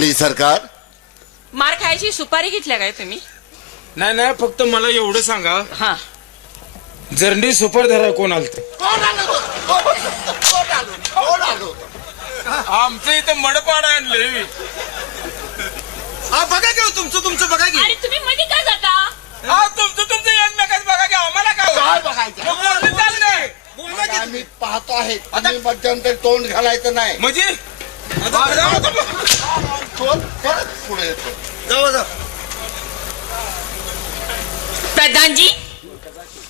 राणी सरकार, मार खायची सुपारी घेतल्या काय तुम्ही? नाही नाही, फक्त मला एवढं सांगा, हा, जर्नी सुपर धरा कोण आलते? आमचं इथं मडपाड आणलंय. बघा की तुमचं बघा की. आणि तुम्ही मध्ये काय जाता? तुमचं एकमेकाच बघा की, आम्हाला काय बघायचं? मग बोलणं चाललंय. आम्ही पाहतो आहे, तुम्ही मध्यंतरी तोंड घालायचं नाही. म्हणजे तोंड परत पुढे येतो. जाऊ प्रधानजी,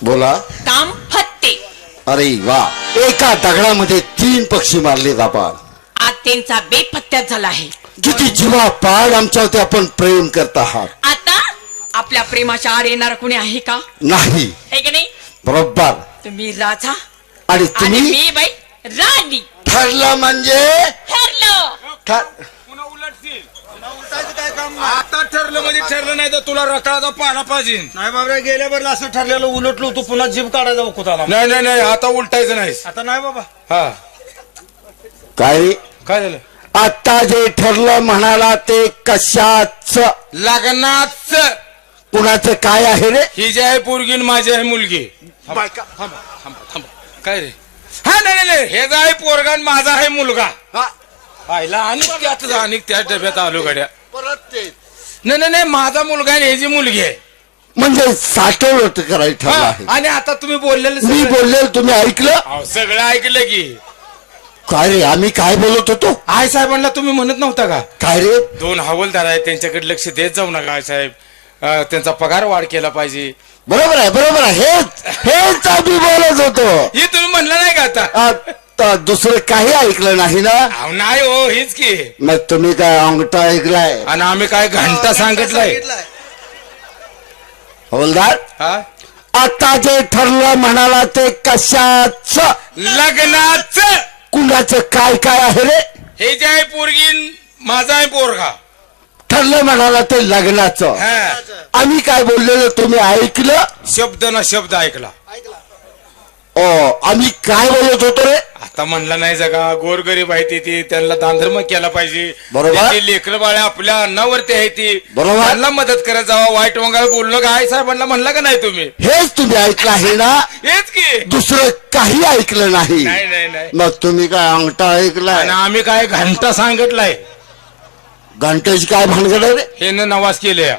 बोला. काम फत्ते. अरे वा, एका दगडामध्ये 3 पक्षी मारले आपण. आत्यांचा बेपत्त्यात झाला आहे. किती जीवा पाड आमच्यावरती आपण प्रेम करत आहात. आता आपल्या प्रेमाच्या आड येणार कोणी आहे का? नाही, है की नाही? बरोबर. तुम्ही राजा आणि आणि तुम्ही मी बाई राणी. ठरलं म्हणजे ठरलं. पुन्हा उलटशील. काय काम आता ठरलं म्हणजे ठरलं, नाही तर तुला रताळाचा पाला पाहिजे. नाही बाबा, गेल्या बरं असं ठरलेलं उलटलो तू पुन्हा जीभ काढायचा कुताला. नाही नाही नाही, आता उलटायचं नाही. आता नाही बाबा. हा, काय काय झालं? आता जे ठरलं म्हणाला ते कशाच लग्नाच. कुणाचं काय आहे रे? ही जी आहे पोरगी आणि माझी आहे मुलगी. बायका. थांबा. काय रे? हा, नाही नाही, हे जो आहे पोरगा आणि माझा आहे मुलगा. हा, पाहिला आणि त्या डब्यात आलो गाड्या. परत ते नाही, माझा मुलगा आणि ह्याची मुलगी आहे. म्हणजे साठवलं करायचं ठरलं हा, आहे. आणि आता तुम्ही बोललेलं मी सगळं- बोलले तुम्ही ऐकलं? अहो, सगळं ऐकलं की. काय रे, आम्ही काय बोलत होतो? आय साहेबांना तुम्ही म्हणत नव्हता का? काय रे? 2 हवालदार आहेत, त्यांच्याकडे लक्ष देत जाऊ नका आय साहेब. त्यांचा पगार वाढ केला पाहिजे. बरोबर आहे. हेच आम्ही बोलत होतो. हे तुम्ही म्हणलं नाही का आता? आता दुसरं काही ऐकलं नाही ना? अहो, नाही हो, हेच की. मग तुम्ही काय अंगठा ऐकलाय? आणि आम्ही काय घंटा सांगितलंय. हवलदार, हा, आता जे ठरलं म्हणाला ते कशाच? लग्नाच. कुणाचं काय आहे रे? हे जे आहे पोरगी माझा आहे पोरगा. ठरलं म्हणाला ते लग्नाचं. हा, आम्ही काय बोललेलो तुम्ही ऐकलं? शब्द ना शब्द ऐकला. आम्ही काय बोलत होतो रे? आता म्हणला नाही जगा, गोरगरीब आहे ती, त्यांना दानधर्म केला पाहिजे. बरोबर. लेकरं बाळ्या आपल्या अन्नावरती आहे ती, बरोबर. त्यांना मदत करत जावा. वाईट वंगाळ बोललो का? आई साहेबांना म्हणला का नाही तुम्ही? हेच तुम्ही ऐकलं आहे ना? हेच की. दुसरं काही ऐकलं नाही. नाही. मग तुम्ही काय अंगठा ऐकलाय? आणि आम्ही काय घंटा सांगितलाय. घंटेची काय भानगड आहे रे? हे नवाज केले.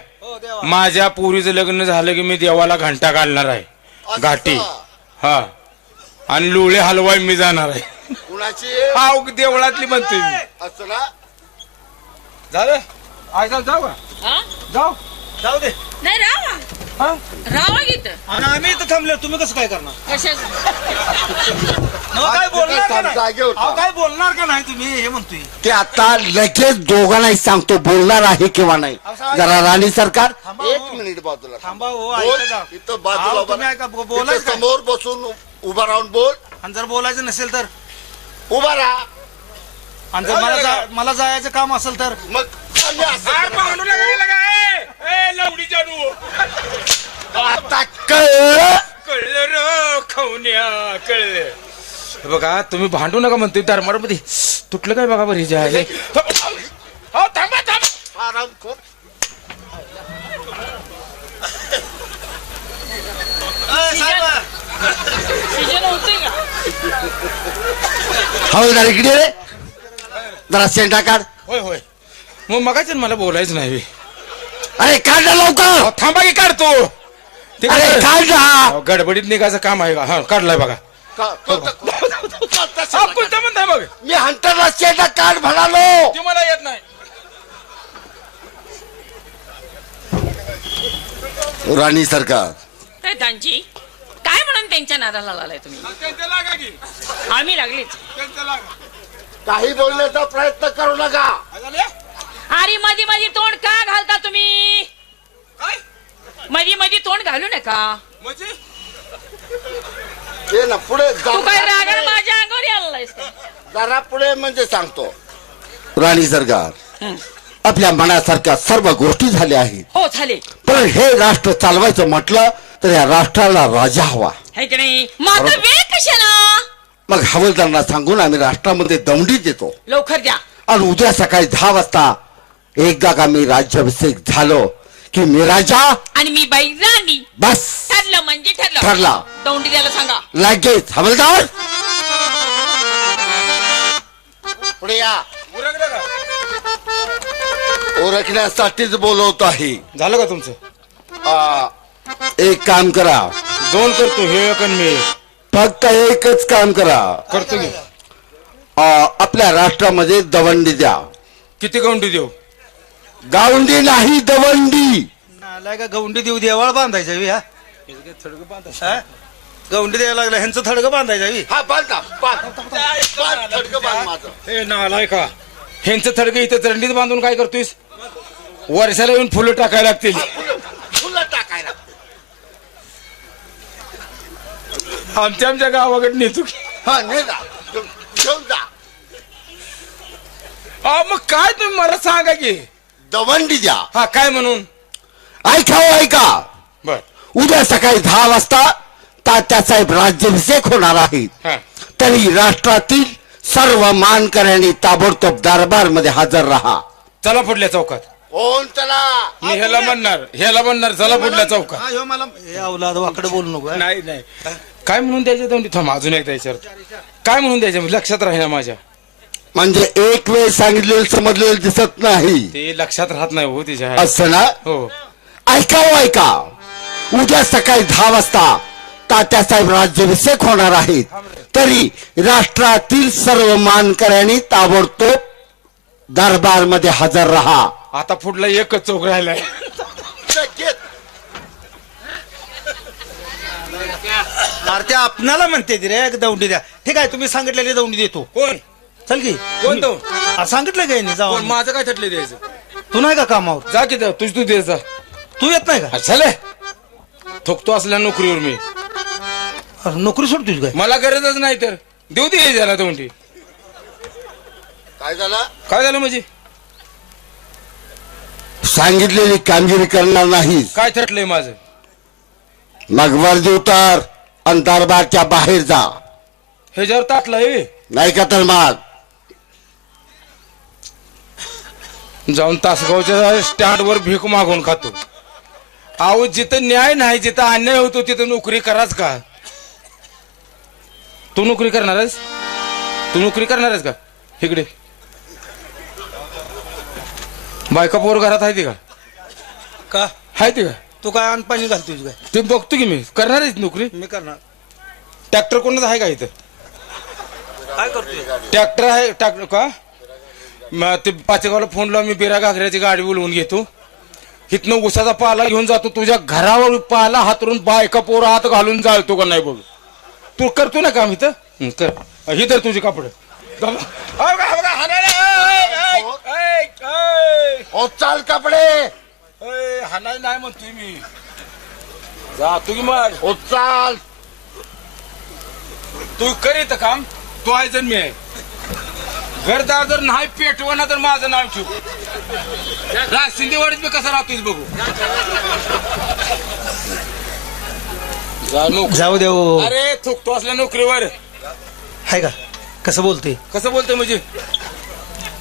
माझ्या पोरीचं लग्न झालं की मी देवाला घंटा घालणार आहे, घाटी. हा, आणि लोळे हलवाय मी जाणार आहे. कुणाची? हा, देवळातली म्हणतोय मी. असं ना? झालं आई साहेब, जाऊ का? हा? जाऊ दे. नाही राहा. हा? राहा गीत. आणि आम्ही इथं थांबले, तुम्ही कसं काय करणार? कशाच? मग काय बोलणार का नाही? जागेवर अहो, काय बोलणार का नाही तुम्ही? हे म्हणतोय. ते आता लगेच दोघांनाही सांगतो बोलणार आहे किंवा नाही. जरा राणी सरकार, थांबा हो. 1 मिनिट बाजूला थांबा हो, बोल. ऐका जा. इथं बाजूला अहो, उभा तुम्ही ऐका, राहा. बोलायचं इथं काय? समोर बसून उभा राहून बोल. आणि जर बोलायचं नसेल तर? उभा राहा. आणि जर मला जायचं काम असेल तर? मग आम्ही असं आर भांडू नका गेलं का? ए, लवडी जानू. आता कळलं? कळलं र खवण्या, कळलं. हे बघा, तुम्ही भांडू नका म्हणतोय दरबारमध्ये. तुटलं काय बघा बरं जे आहे. हो, थांबा. आराम कर. सीजन होते का? हवलदार इकडे रे, जरा सेंटा काढ. होय. मग मगाच मला बोलायचं नाही. अरे काढ ना लवकर. अहो, थांबा की काढतो. ते अरे काय- काढ ना. अहो, गडबडीत निघायचं काम आहे का? हा, काढलाय बघा. कोणता म्हणताय मग? मी हंटरला सेंटा काढ म्हणालो. ते मला येत नाही. राणी सरकार, प्रधानजी, काय म्हणून त्यांच्या नादाला लागलाय तुम्ही? त्यांचं लागा की. आम्ही लागलीच. त्यांचं लागा. काही बोलण्याचा प्रयत्न करू नका. काय झालं? अरे मध्ये तोंड का घालता तुम्ही? काय? मध्ये तोंड घालू नका. म्हणजे ये ना पुढे तू काय रागाला माझ्या अंगावर आलायस का? जरा पुढे म्हणजे सांगतो. राणी सरकार, आपल्या मनासारख्या सर्व गोष्टी झाल्या आहेत. हो झाले. पण हे राष्ट्र चालवायचं म्हटलं तर या राष्ट्राला राजा हवा है की नाही? मग आता वेळ कशाला? मग हवालदारांना सांगून आम्ही राष्ट्रामध्ये दौंडी देतो लवकर द्या. आणि उद्या सकाळी 10 वाजता एकदा का मी राज्याभिषेक झालो की मी राजा आणि मी बाई राणी. बस ठरलं म्हणजे ठरलं. ठरला. दौंडी द्यायला सांगा. लगेच हवलदार पुढे या. ओळखण्यासाठीच बोलवतो आहे. झालं का तुमचं? एक काम करा, 2 करतो, हे एक आणि मी एक. फक्त एकच काम करा. करतो की. आपल्या राष्ट्रामध्ये दवंडी द्या. किती गौंडी देऊ? गावंडी नाही, दवंडी. नालाय का गौंडी देऊ देवाळ बांधायचा बी, हा हा? गौंडी द्यायला लागला ह्यांचं थडगं बांधायचं बी. हा बांधा, थडकं बांध माझं. हे नालाय का, ह्यांचं थडकं इथं चरंडीत बांधून काय करतोयस? वर्षाला येऊन फुलं टाकायला लागतील. फुलं टाकायला. आमच्या गावाकडे नेतो की. हा नाही जा, घेऊन जा. मग काय तुम्ही मला सांगा की. दवंडी द्या. हा काय म्हणून? ऐका, बर. उद्या सकाळी 10 वाजता तात्यासाहेब राज्याभिषेक होणार आहे. हा. तरी राष्ट्रातील सर्व मानकऱ्यांनी ताबडतोब दरबार मध्ये हजर राहा. चला पुढल्या चौकात. कोण चला? मी ह्याला म्हणणार चला पुढल्या चौकात. हा, ह्यो मला हे अवलाद वाकडे बोलू नको, हा? नाही काय म्हणून द्यायचं दोंडी? थांब अजून एकदा याच्यावर काय म्हणून द्यायचं लक्षात राहीना माझ्या. म्हणजे एक वेळ सांगितलेलं समजलेलं दिसत नाही, ते लक्षात राहत नाही हो तिच्या. असं ना? हो. ऐका, उद्या सकाळी 10 वाजता तात्यासाहेब राज्याभिषेक होणार आहेत. तरी राष्ट्रातील सर्व मानकऱ्यांनी ताबडतोब दरबार मध्ये हजर राहा. आता पुढला एकच चौक राहिलाय. अरे ते आपणाला म्हणते ती रे दौंडी द्या. ठीक आहे, तुम्ही सांगितलेली दौंडी देतो. कोण चल की. कोण तो? सांगितलं काय नाही जाऊ. माझं काय थटले द्यायचं? तू नाही का कामावर? जा की तू द्यायचा. तू येत नाही का? चले थोकतो असल्या नोकरीवर मी. अरे नोकरी सोडतोस काय? मला गरजच नाही तर देऊ दे त्याला तोंडी. काय झालं? काय झालं म्हणजे? सांगितलेली कामगिरी करणार नाही. काय थटलंय माझं? मग वर्दी उतार आणि दरबारच्या बाहेर जा. ह्याच्यावर ताटलंय. नाही का तर मग जाऊन तासगावच्या स्टँड वर भीक मागून खातो. अहो जिथं न्याय नाही, जिथं अन्याय होतो तिथं नोकरी कराच का? तू नोकरी करणारच? तू नोकरी करणारच का? इकडे बायका पोर घरात आहे का? का आहे का? तू काय अन्न पाणी घालतोस काय? ते बघतो की मी करणार आहे नोकरी. मी करणार. ट्रॅक्टर कोणाचा आहे का इथं? काय करतोय? ट्रॅक्टर आहे. ट्रॅक्टर का? मग ते पाचेगावला फोन लावून मी बिरा घागऱ्याची गाडी बोलवून घेतो. इथनं उसाचा पाला घेऊन जातो. तुझ्या घरावर पाला हातरून बायका पोर हात घालून जाळतो का नाही बघ. तू करतो ना काम इथं? कर. ही तर तुझी कापड. चाल कपडे हाणाय नाही म्हणतोय मी. जातो की मग. चाल. तू कर इथं काम. तू आहे जण मी आहे. घरदार जर नाही पेटवा ना तर माझं नाव ठेव. शिंदेवाडीत मी कसं राहतोय बघू. जाऊ दे हो. अरे थुकतो असल्या नोकरीवर. आहे का? कसं बोलते? कसं बोलतोय म्हणजे?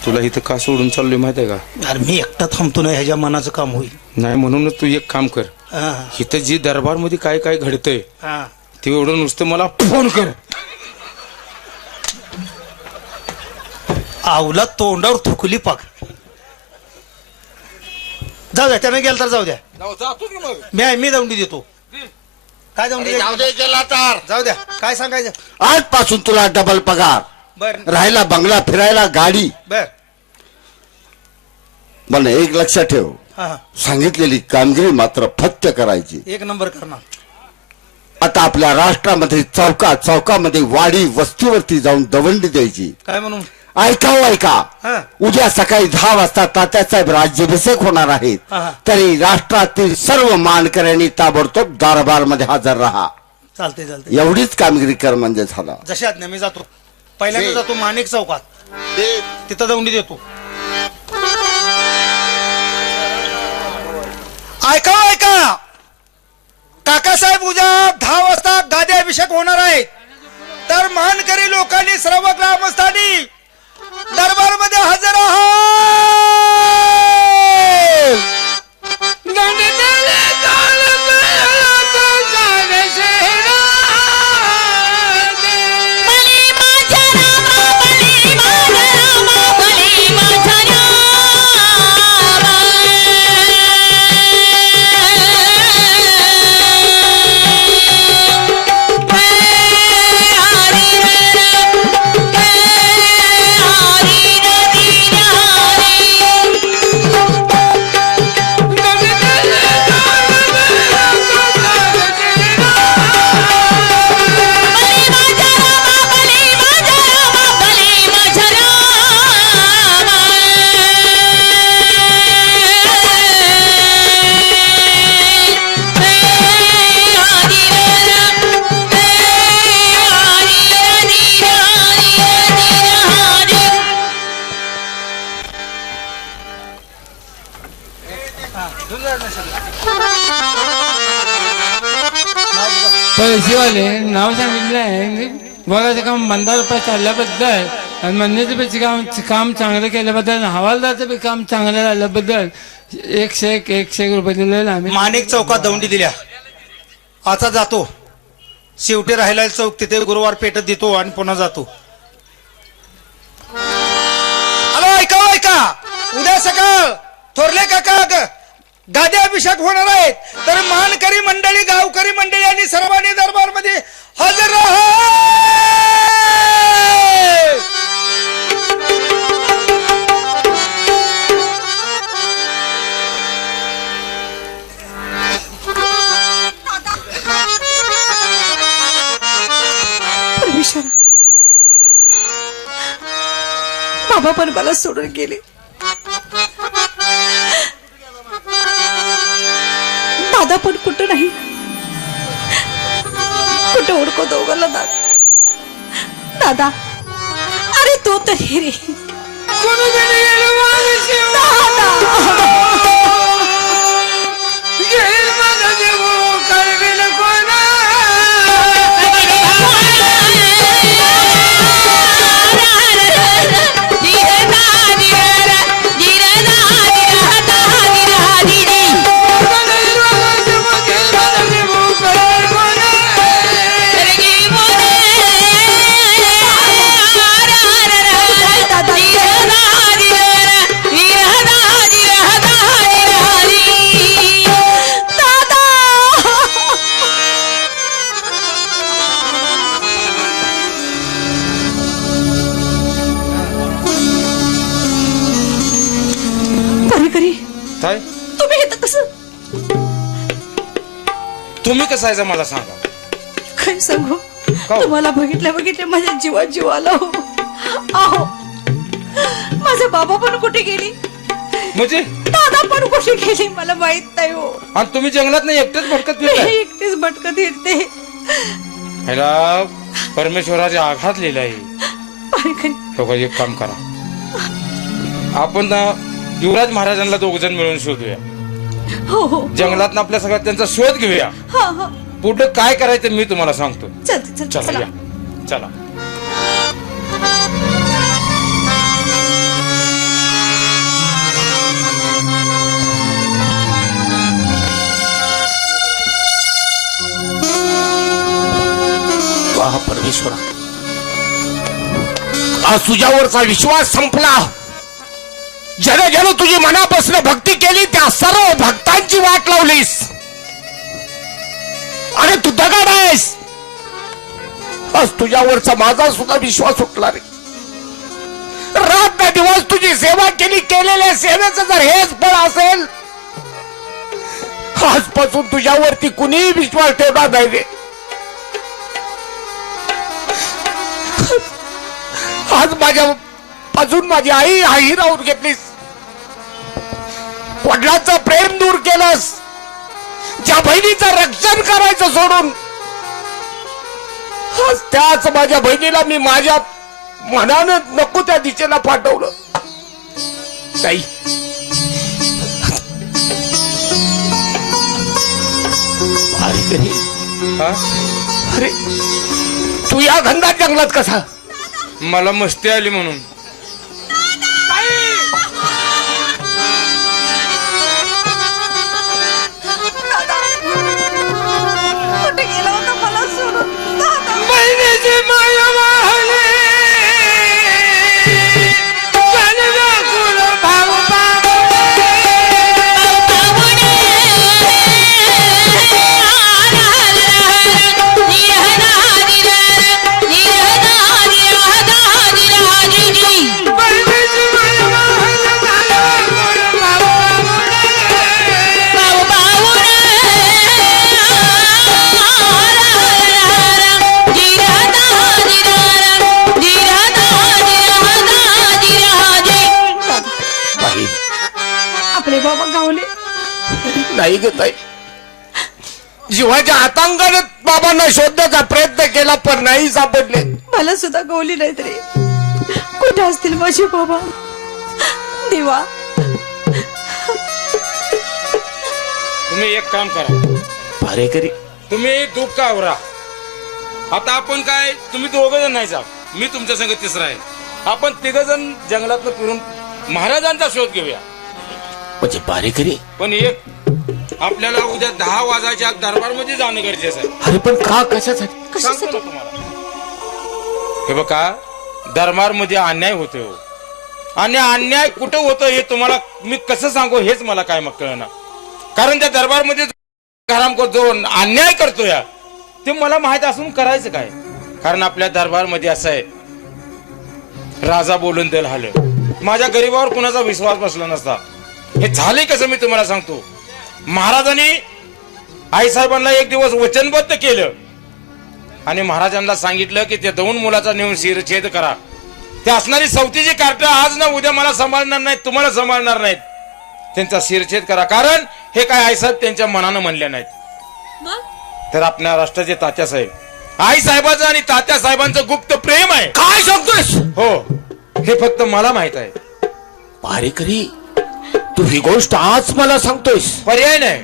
तुला इथं का सोडून चाललोय माहितीये का? अरे मी एकटा थांबतो ना, ह्याच्या मनाचं काम होईल. नाही म्हणूनच तू एक काम कर. हा, इथं जी दरबार मध्ये काय काय घडतंय हा. ते एवढं नुसतं मला फोन कर. आवला तोंडावर थुकली पाक. जाऊ द्या, त्याने गेलं तर जाऊ द्या. जातो की मग. मी दौंडी देतो. काय दौंडी जाऊ द्यायची? दे गेला तर. जाऊ द्या. काय सांगायचं? आजपासून तुला डबल पगार, बर राहायला बंगला, फिरायला गाडी. बर. मला एक लक्षात ठेव, हा, सांगितलेली कामगिरी मात्र फत्य करायची. एक नंबर करणार. आता आपल्या राष्ट्रामध्ये चौकामध्ये वाडी वस्तीवरती जाऊन दवंडी द्यायची. काय म्हणून? ऐका, हा. उद्या सकाळी 10 वाजता तात्यासाहेब राज्याभिषेक होणार आहेत. हा. तरी राष्ट्रातील सर्व मानकऱ्यांनी ताबडतोब दरबार मध्ये हजर राहा. चालते. एवढीच कामगिरी कर म्हणजे झाला. जशी आज्ञा. मी जातो. पहिल्यांदा जातो माणिक चौकात. तिथं दौंडी देतो. ऐका, काकासाहेब उद्या 10 वाजता गादी अभिषेक होणार आहे. तर मानकरी लोकांनी, सर्व ग्रामस्थांनी दरबार मध्ये हजर आहात. वाले नाव सांगितलं आहे बघायचं काम 15 रुपये चालल्याबद्दल आणि म्हणण्याचं बी काम चांगलं केल्याबद्दल हवालदारचं बी काम चांगलं झाल्याबद्दल 101 रुपये दिलेलं आम्ही. माणिक चौकात दौंडी दिल्या. आता जातो, शेवटी राहिला चौक तिथे गुरुवार पेटत देतो आणि पुन्हा जातो. हॅलो, ऐका, उद्या सकाळ थोरले काका गादी अभिषेक होणार आहेत, तर मानकरी मंडळी, गावकरी मंडळी आणि सर्वांनी दरबार मध्ये हजर राहा. परमेश्वरा, बाबा पण मला सोडून गेले. दादा पण कुठं नाही, कुठं ओळखो दोघांना दादा. अरे तो तर हे रे काय तुम्ही हे तर कसं तुम्ही कसं आहे मला सांगा. काय सांगू, हो? तुम्हाला बघितल्या माझ्या जीवात जीव आला हो. आहो, माझे बाबा पण कुठे गेली, म्हणजे दादा पण कुठे गेली मला माहित नाही हो. आणि तुम्ही जंगलात नाही एकटेच भटकत मी फिरताय. एकटीच भटकत फिरते. ह्याला परमेश्वराचे आघात लिहिला आहे. पारेकरी, एक काम करा, आपण ना युवराज महाराजांना 2 जण मिळून शोधूया. हो जंगलात आपल्या सगळ्यात त्यांचा शोध घेऊया. हा पुढे काय करायचं मी तुम्हाला सांगतो. चल चला या, चला. वाह परमेश्वरा, आज तुझ्यावरचा विश्वास संपला. ज्यानं तुझी मनापासून भक्ती केली त्या सर्व भक्तांची वाट लावलीस आणि तू दगड आहेस. आज तुझ्यावरचा माझा सुद्धा विश्वास सुटला रे. रात ना दिवस तुझी सेवा केली, केलेल्या सेवेचं जर हेच फळ असेल, आजपासून तुझ्यावरती कुणीही विश्वास ठेवणार नाही रे. आज माझ्या पासून माझी आई राहून घेतलीस, वडिलांचं प्रेम दूर केलंस, ज्या बहिणीचं रक्षण करायचं सोडून आज त्याच माझ्या बहिणीला मी माझ्या मनानं नको त्या दिशेला पाठवलं. नाही, अरे तू या घनदाट जंगलात कसा? मला मस्ती आली म्हणून. कुठे गेला होता मला सोडून दादा? बहिणीची माया वाहली, आपले बाबा गावले नाही घेत आहे. जीवाच्या आतंकाने बाबांना शोधण्याचा प्रयत्न केला पण नाही सापडले. मला सुद्धा गवली नाही तरी कुठे असतील माझे बाबा? देवा, तुम्ही एक काम करा, भारेकरी तुम्ही दुःख आवरा आता आपण काय, तुम्ही दोघ जण नाही जा, मी तुमच्या संग तिसरा आहे. आपण तिघ जण जंगलातनं फिरून महाराजांचा शोध घेऊया. म्हणजे बारीकरी. पण एक, आपल्याला उद्या 10 वाजायच्या दरबार मध्ये जाणं गरजेचं आहे. अरे पण का, कशासाठी? सांगतो ना तुम्हाला. हे बघा, दरबार मध्ये अन्याय होतोय हो. आणि अन्याय कुठं होतं हे तुम्हाला मी कसं सांगू हेच मला काय मग कळना. कारण त्या दरबार मध्ये जो अन्याय करतोय ते मला माहित असून करायचं काय. कारण आपल्या दरबार मध्ये असं आहे, राजा बोलून देल हालं. माझ्या गरीबावर कुणाचा विश्वास बसला नसता. हे झाले कसं मी तुम्हाला सांगतो. महाराजांनी आईसाहेबांना एक दिवस वचनबद्ध केलं आणि महाराजांना सांगितलं की त्या 2 मुलाचा नेऊन शिरछेद करा. ते असणारी सवतीची कार्ट आज ना उद्या मला सांभाळणार नाहीत, तुम्हाला सांभाळणार नाहीत. त्यांचा शिरछेद करा. कारण हे काय आईसाहेब त्यांच्या मनानं म्हणले नाहीत. तर आपल्या राष्ट्राचे तात्यासाहेब, आईसाहेबांचं आणि तात्यासाहेबांचं गुप्त प्रेम आहे. काय सांगतोस? हो, हे फक्त मला माहित आहे. बारीकरी, तू ही गोष्ट आज मला सांगतोयस? पर्याय नाही.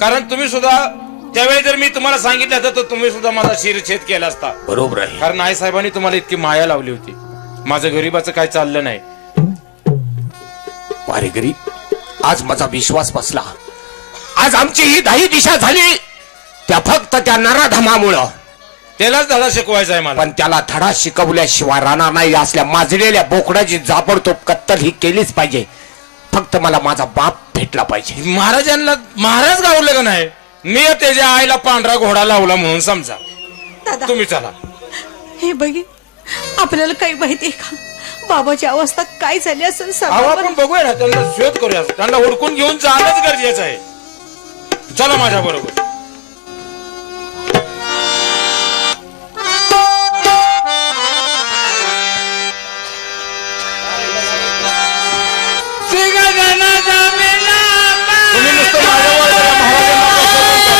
कारण तुम्ही सुद्धा त्यावेळी जर मी तुम्हाला सांगितलं असतं तर तुम्ही सुद्धा माझा शिरछेद केला असता. बरोबर आहे. कारण आईसाहेबांनी तुम्हाला इतकी माया लावली होती. माझं गरीबाचं काय चाललं नाही. बारीकरी, आज माझा विश्वास बसला. आज आमची ही 10 दिशा झाली त्या फक्त त्या नराधमामुळं. त्यालाच धडा शिकवायचा आहे मला. पण त्याला धडा शिकवल्याशिवाय राहणार नाही. असल्या माजलेल्या बोकडाची जाबडतोब कत्तल ही केलीच पाहिजे. फक्त मला माझा बाप भेटला पाहिजे. महाराजांना महाराज गावले का नाही. मी त्याच्या आईला पांढरा घोडा लावला म्हणून समजा. दादा, तुम्ही चला. हे बघे, आपल्याला काही माहितीये का बाबाची अवस्था काय झाली असेल? अहो, आपण बघूया ना, त्यांना शोध करूया. त्यांना हुडकून घेऊन जाणंच गरजेचं आहे. चला माझ्या बरोबर. तुम्ही नुसतं माझ्यावर बघा, महाराजांना कसं बोलतात.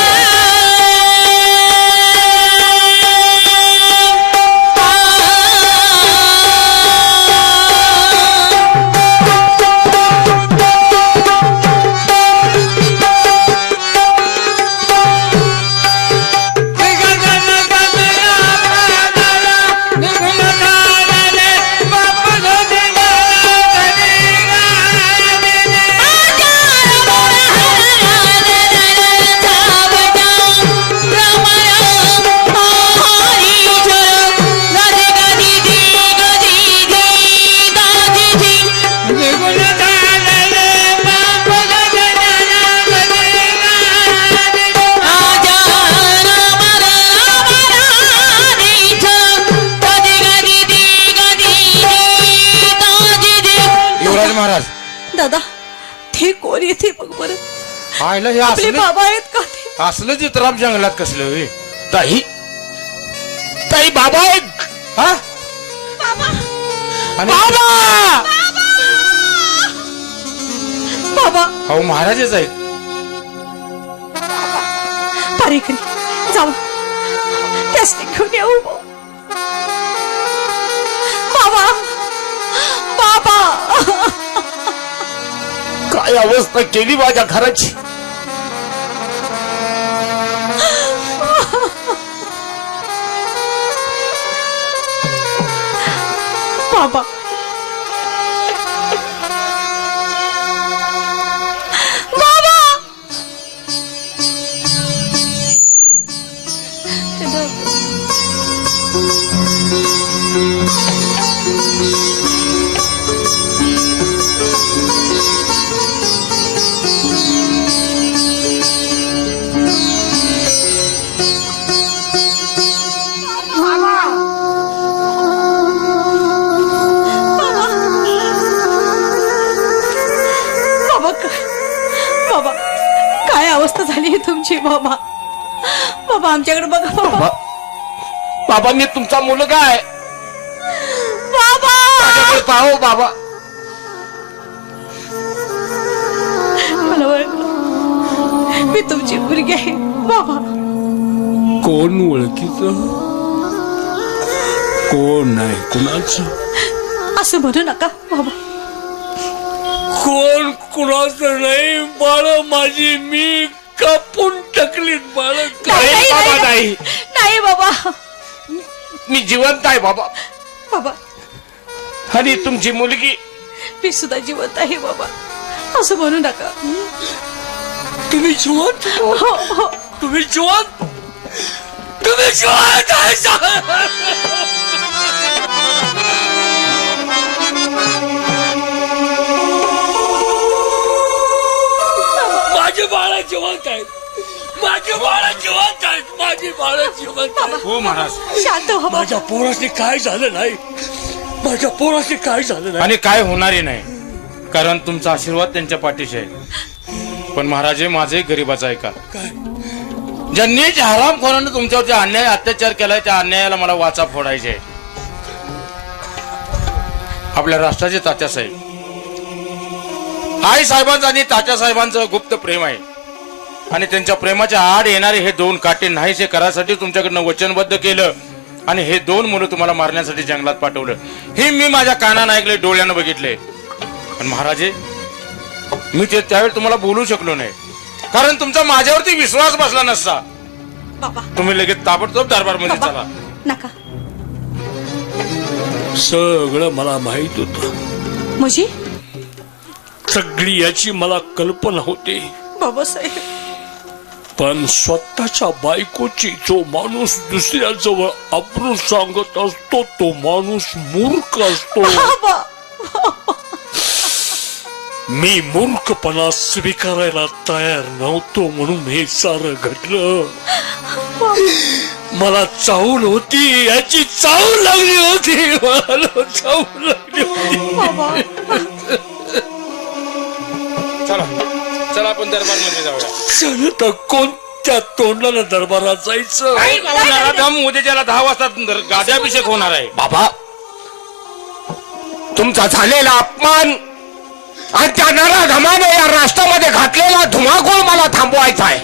दादा, ते कोण येते बघ बरं. आयला हे आपले असलं बाबा आहेत का ते? असलं चित्राप जंगलात कसलं होय. ताई, ताई, बाबा आहेत. हा? आणि बाबा, अहो महाराजच आहेत. पारेकरी, जाऊ त्यास घेऊन येऊ. बाबा, बाबा, काय अवस्था केली माझ्या घराची. बाबा, बाबा, बाबा, काय अवस्था झाली आहे तुमची? बाबा, बाबा, आमच्याकडे बघा. बाबा, बाबा, मी तुमचा मुलगा आहे. बाबा, माझ्याकडे पाहो बाबा. मला ओळखलं, मी तुमची मुलगी आहे. बाबा, कोण ओळखीचं, कोण नाही कुणाचं. असं म्हणू नका बाबा. कोण कुणाचं नाही. बाळ माझी मी कापून टाकलीत. बाळ नाही, बाबा, नाही, नाही. नाही बाबा, मी जिवंत आहे बाबा. बाबा आणि तुमची मुलगी मी सुद्धा जिवंत आहे बाबा, असं म्हणू नका. तुम्ही जिवंत, हो हो तुम्ही जिवंत, तुम्ही जिवंत आहे. माझी बाळा जिवंत आहेत, माझी बाळा जिवंत आहेत, माझी बाळा जिवंत आहेत. हो महाराज. शांत हो बाबा. माझ्या पोराशी काय झालं नाही, माझ्या पोराशी काय झालं नाही. आणि काय होणारही नाही, कारण तुमचा आशीर्वाद त्यांच्या पाठीशी आहे. पण महाराज हे माझे गरीबाचं ऐका. ज्यांनी हरामखोराने तुमच्यावर जे अन्याय अत्याचार केलाय त्या अन्यायाला मला वाचा फोडायचे. आपल्या राष्ट्राचे तात्यासाहेब, आई साहेबांचं आणि तात्यासाहेबांचं गुप्त प्रेम आहे. आणि त्यांच्या प्रेमाच्या आड येणारे हे दोन काटे नाहीसे करायसाठी तुमच्याकडनं वचनबद्ध केलं. आणि हे दोन मुलं तुम्हाला मारण्यासाठी जंगलात पाठवलं. हे मी माझ्या कानानं ऐकले, डोळ्यानं बघितले. पण महाराजे मी ते त्यावेळी तुम्हाला बोलू शकलो नाही, कारण तुमचा माझ्यावरती विश्वास बसला नसता. बाबा तुम्ही लगेच ताबडतोब दरबारमध्ये बाबा चला. नका. सगळं मला माहित होतं, म्हणजे सगळी याची मला कल्पना होती. बाबासाहेब पण स्वतःच्या बायकोची जो माणूस दुसऱ्याजवळ अब्रू सांगत असतो तो माणूस मूर्ख असतो. बाबा मी मूर्खपणा स्वीकारायला तयार नव्हतो, म्हणून हे सारं घडलं. मला चाहूल होती, याची चाहूल लागली होती, मला चाहूल लागली होती. चला चला आपण दरबारमध्ये जाऊया. चल तर कोणत्या तोंडाला दरबारात जायचं. उद्याच्याला 10 वाजता गाद्याभिषेक होणार आहे. बाबा तुमचा झालेला अपमान आणि त्या नराधमाने या राष्ट्रामध्ये घातलेला धुमाकूळ मला थांबवायचा आहे.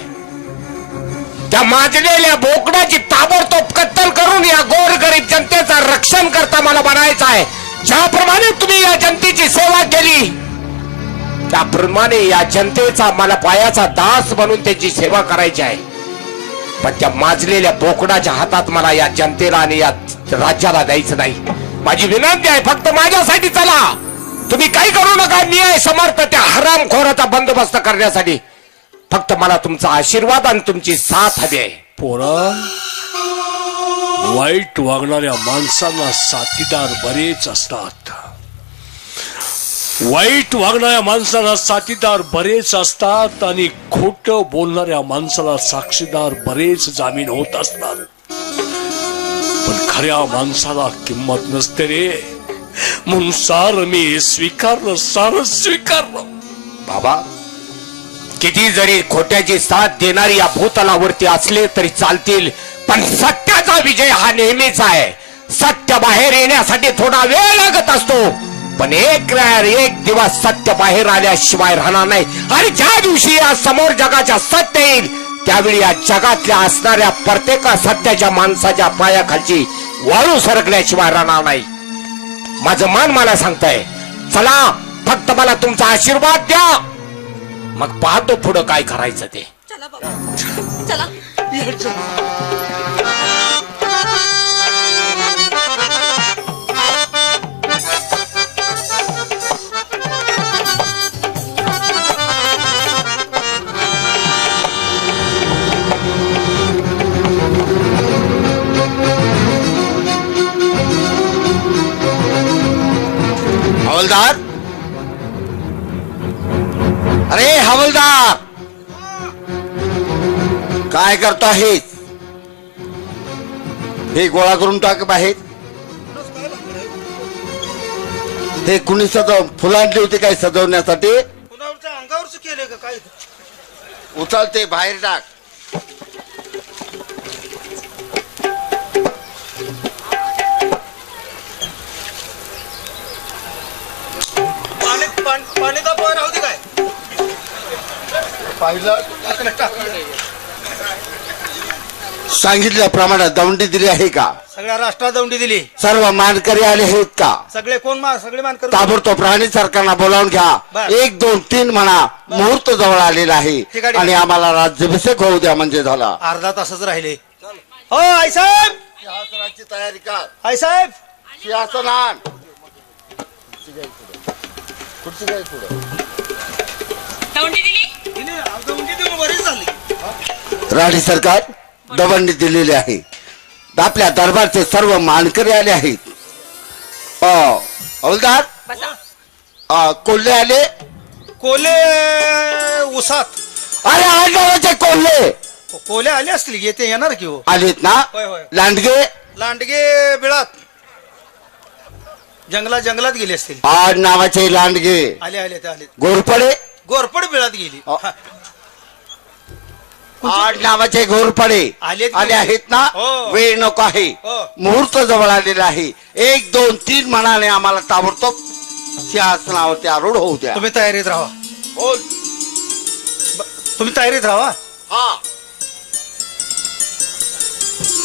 त्या माजलेल्या बोकडाची ताबडतोब कत्तल करून या गोरगरीब जनतेचं रक्षण करता मला बनायचं आहे. ज्याप्रमाणे तुम्ही या जनतेची सेवा केली त्याप्रमाणे या जनतेचा मला पायाचा दास म्हणून त्याची सेवा करायची आहे. पण त्या माजलेल्या बोकडाच्या हातात मला या जनतेला आणि या राज्याला द्यायचं नाही. माझी विनंती आहे, फक्त माझ्यासाठी चला. तुम्ही काही करू नका. न्याय समर्थ त्या हरामखोराचा बंदोबस्त करण्यासाठी फक्त मला तुमचा आशीर्वाद आणि तुमची साथ हवी आहे. पोरा, वाईट वागणाऱ्या माणसांना साथीदार बरेच असतात. वाईट वागणाऱ्या माणसाला साथीदार बरेच असतात आणि खोटं बोलणाऱ्या माणसाला साक्षीदार बरेच जामीन होत असतात. पण खऱ्या माणसाला किंमत नसते रे. म्हणून सारं मी स्वीकारलं, सारं स्वीकारलं. बाबा किती जरी खोट्याची साथ देणारी या भूतलावरती असले तरी चालतील, पण सत्याचा विजय हा नेहमीच आहे. सत्य बाहेर येण्यासाठी थोडा वेळ लागत असतो, पण एक दिवस सत्य बाहेर आल्याशिवाय राहणार नाही. आणि ज्या दिवशी या समोर जगाच्या सत्य येईल त्यावेळी या जगातल्या असणाऱ्या प्रत्येक सत्याच्या माणसाच्या पायाखालची वाळू सरकल्याशिवाय राहणार नाही. माझं मन मला सांगतंय, चला फक्त मला तुमचा आशीर्वाद द्या, मग पाहतो पुढं काय करायचं ते. चला बाबा चला. हवलदार, अरे हवलदार, काय करतो आहे? हे गोळा करून टाक बाहेर. हे कुणी फुलांची होती काय सजवण्यासाठी? अंगावरच केले का काय? उचलते बाहेर टाक. पाणी तापवा राहू दे काय? सांगितल्याप्रमाणे दौंडी दिली आहे का? सगळ्या राष्ट्रात दौंडी दिली. सर्व मानकरी आले आहेत का? सगळे सगळे मान करू. ताबडतोब प्राणी सरकारला बोलावून घ्या. बर. 1 2 3 म्हणा. मुहूर्त जवळ आलेला आहे ठीक आहे. आणि आम्हाला राज्याभिषेक होऊ द्या म्हणजे झाला. अर्धा तासच राहिले. हो आई साहेब, सिंहासनाची तयारी कर. आई साहेब सिंहासनान खुर्ची घ्याय पुढं. दौंडी दिली राणी सरकार दवंडी दिलेली आहे. आपल्या दरबारचे सर्व मानकरी आले आहेत. हवलदार कोल्हे आले. कोले उसात अरे आडनावाचे कोल्हे कोले आले असतील येते येणार की हो. आलेत ना. होय, होय. लांडगे लांडगे बिळात जंगलात गेले असतील. आड नावाचे लांडगे आले आले ते आले. घोरपडे गोरपड बिळात गेली. आड नावाचे घोरपडे आलेत की? आले आहेत ना. हो. वेळ नको आहे. हो. मुहूर्त जवळ आलेला आहे. 1 2 3 म्हणाने आम्हाला ताबडतोब सिंहासनावरती आरूढ होऊ द्या. तुम्ही तयारीत राहा. बोल. तुम्ही तयारीत राहा. हा.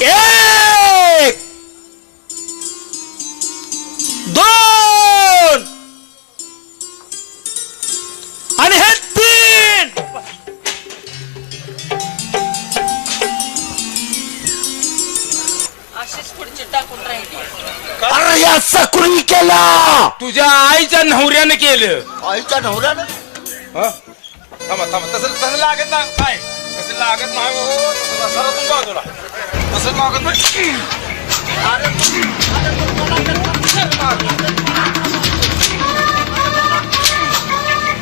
1 2 आणि हे 3. अशीच पुढची टाकून राहिली. अरे या सकुरी केला. तुझ्या आईच्या नवऱ्यानं केलं. आईच्या नवऱ्यानं. हा? थांबा तसं लागत नाही. काय तसं लागत नाही हो. तसं सरतून बाजूला तसं लागत नाही.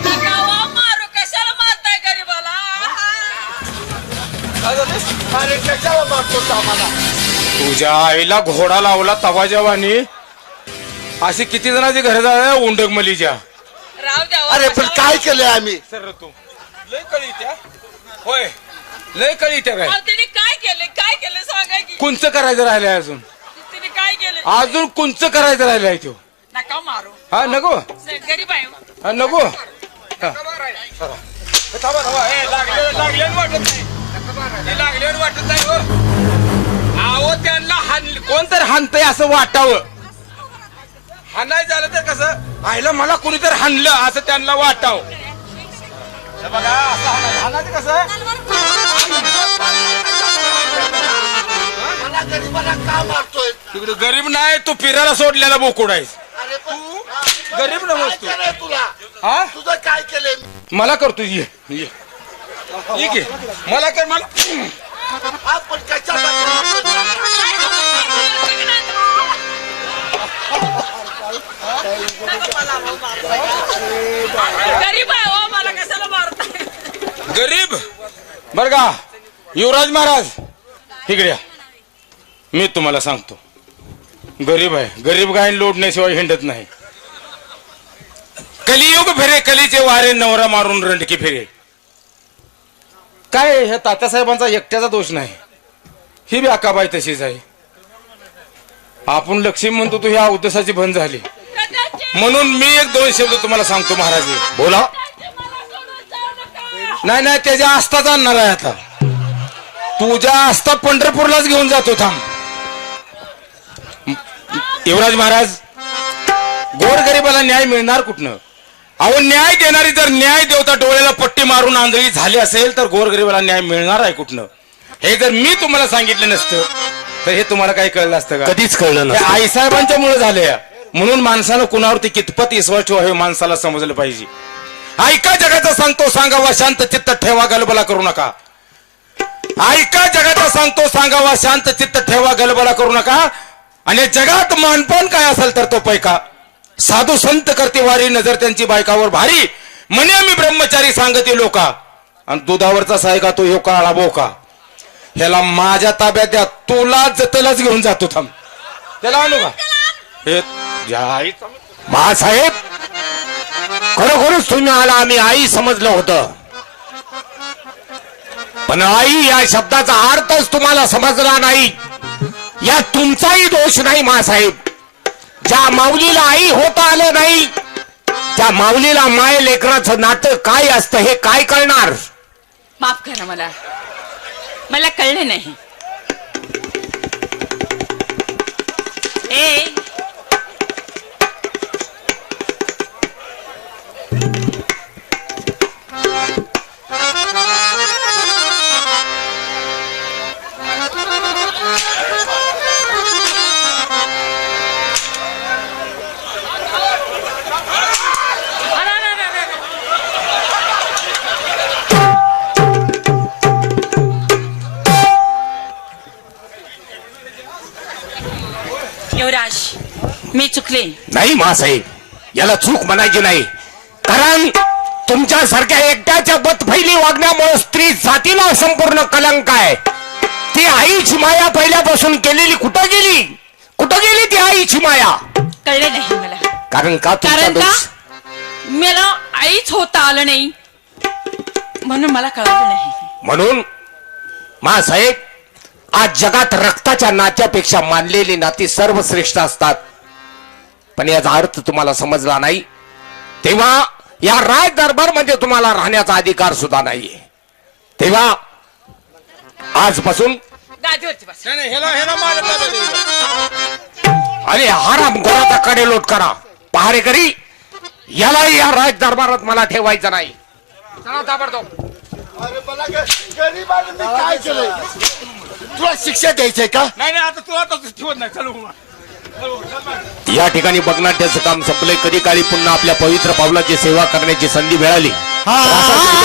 नका वा मारू, कशाला मारताय गरीबाला? अरे कशाला मारतो आम्हाला. तुझ्या आईला घोडा लावला तवा जवानी. अशी किती जणांची घर झाल्या उंडकमलीच्या. राव द्या हो, अरे पण कशाला काय केलंय आम्ही. सर तू लय कळी त्या. होय लय कळी त्या काय. अहो, तिने काय केलं सांगा की. कुंच करायचं राहिलंय अजून. तिने काय केलं? अजून कुंच करायचं राहिलंय तो. नका मारू, हा नको. गरीब आहे हो. हा नको. हा. थांबा. लागल्यावर वाटत नाही. लागल्यावर वाटत नाही हो. अहो त्यांना कोण तर हाणतंय असं वाटावं. हाणाय झालं तर कसं आईला मला कोणीतरी हाणलं असं त्यांना वाटावं. हे बघा असं हाणायचं कसं. मला गरीबाला का मारतोय. तिकडे गरीब नाही तू फिरायला सोडलेला बोकुड आहेस. अरे पण गरीब नव्हतो काय केलंय तुला. हा तुझं काय केलंय. मला करतो ये मला कर मला. आपण कशाला. गरीब आहे हो, मला कशाला मारताय? गरीब बर का युवराज महाराज इकडे या. मी तुम्हाला सांगतो गरीब आहे. गरीब गाय लोडण्याशिवाय हिंडत नाही. कलियुग फिरे कलीचे वारे नवरा मारून रंडकी फिरे. काय ह्या तात्यासाहेबांचा एकट्याचा दोष नाही. ही बी अकाबाई तशीच आहे. आपण लक्ष्मी म्हणतो तू ह्या उद्देशाची बंद झाली म्हणून मी 1-2 शब्द तुम्हाला सांगतो महाराज. बोला. नाही त्याच्या आस्थाच आणणार आहे आता. तुझ्या आस्था पंढरपूरलाच घेऊन जातो. थांब. युवराज महाराज गोरगरिबाला न्याय मिळणार कुठनं. अहो न्याय देणारी जर न्याय देवता डोळ्याला पट्टी मारून आंधळी झाली असेल तर गोरगरिबाला न्याय मिळणार आहे कुठनं. हे जर मी तुम्हाला सांगितलं नसतं तर हे तुम्हाला काही कळलं असतं का. कधीच कळलं नाही. आईसाहेबांच्या मुळे झाले. म्हणून माणसानं कुणावरती कितपत विश्वास ठेवा हे माणसाला समजलं पाहिजे. ऐका जगाचा सांगतो सांगावा शांत चित्त ठेवा गलबला करू नका. ऐका जगाचा सांगतो सांगावा शांत चित्त ठेवा गलबला करू नका. आणि जगात मानपान काय असेल तर तो पैका. साधू संत करते वारी नजर त्यांची बायकावर भारी. म्हणे मी ब्रह्मचारी सांगते लोका. आणि दुधावरचा सायका तो ह्यो काळा बोका. ह्याला माझ्या ताब्यात द्या. तुला जतलाच घेऊन जातो. थांब त्याला आणू का हे महासाहेब खरोखरच तुम्ही आला. आम्ही आई समजलं होतं पण आई या शब्दाचा अर्थच तुम्हाला समजला नाही. या तुमचाही दोष नाही महासाहेब. ज्या माऊलीला आई होता आलं नाही त्या माऊलीला माय लेकराचं नातं काय असतं हे काय कळणार. माफ करा मला कळले नाही. ए युवराज मी चुकले. नाही मासाहेब, याला चूक म्हणायची नाही. कारण तुमच्यासारख्या एकट्याच्या बदफैली वागण्यामुळे स्त्री जातीला संपूर्ण कलंक आहे. ती आईची माया पहिल्यापासून केलेली कुठं गेली ती आईची माया? कळले नाही मला. कारण का तुमचा कारण का दोष? मला आईच होता आलं नाही म्हणून मला कळलं नाही. म्हणून मासाहेब, आज जगात रक्ताच्या नात्यापेक्षा मानलेली नाती सर्वश्रेष्ठ असतात. पण याचा अर्थ तुम्हाला समजला नाही तेव्हा या राज दरबार मध्ये तुम्हाला राहण्याचा अधिकार सुद्धा नाहीये. तेव्हा आजपासून गादीवरती बस. आणि हाराम गोराचा कडेलोट करा. पहारेकरी, यालाही या राज दरबारात मला ठेवायचं नाही. चला ताबडतोब. काय केलंय? तुला शिक्षा द्यायचंय का? नाही आता तू आता ठेवत नाही. चलो या ठिकाणी बघनाट्याचं काम संपलंय. कधी काळी पुन्हा आपल्या पवित्र पावलाची सेवा करण्याची संधी मिळाली. जय हिंद,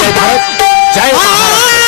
जय भारत, जय महाराष्ट्र.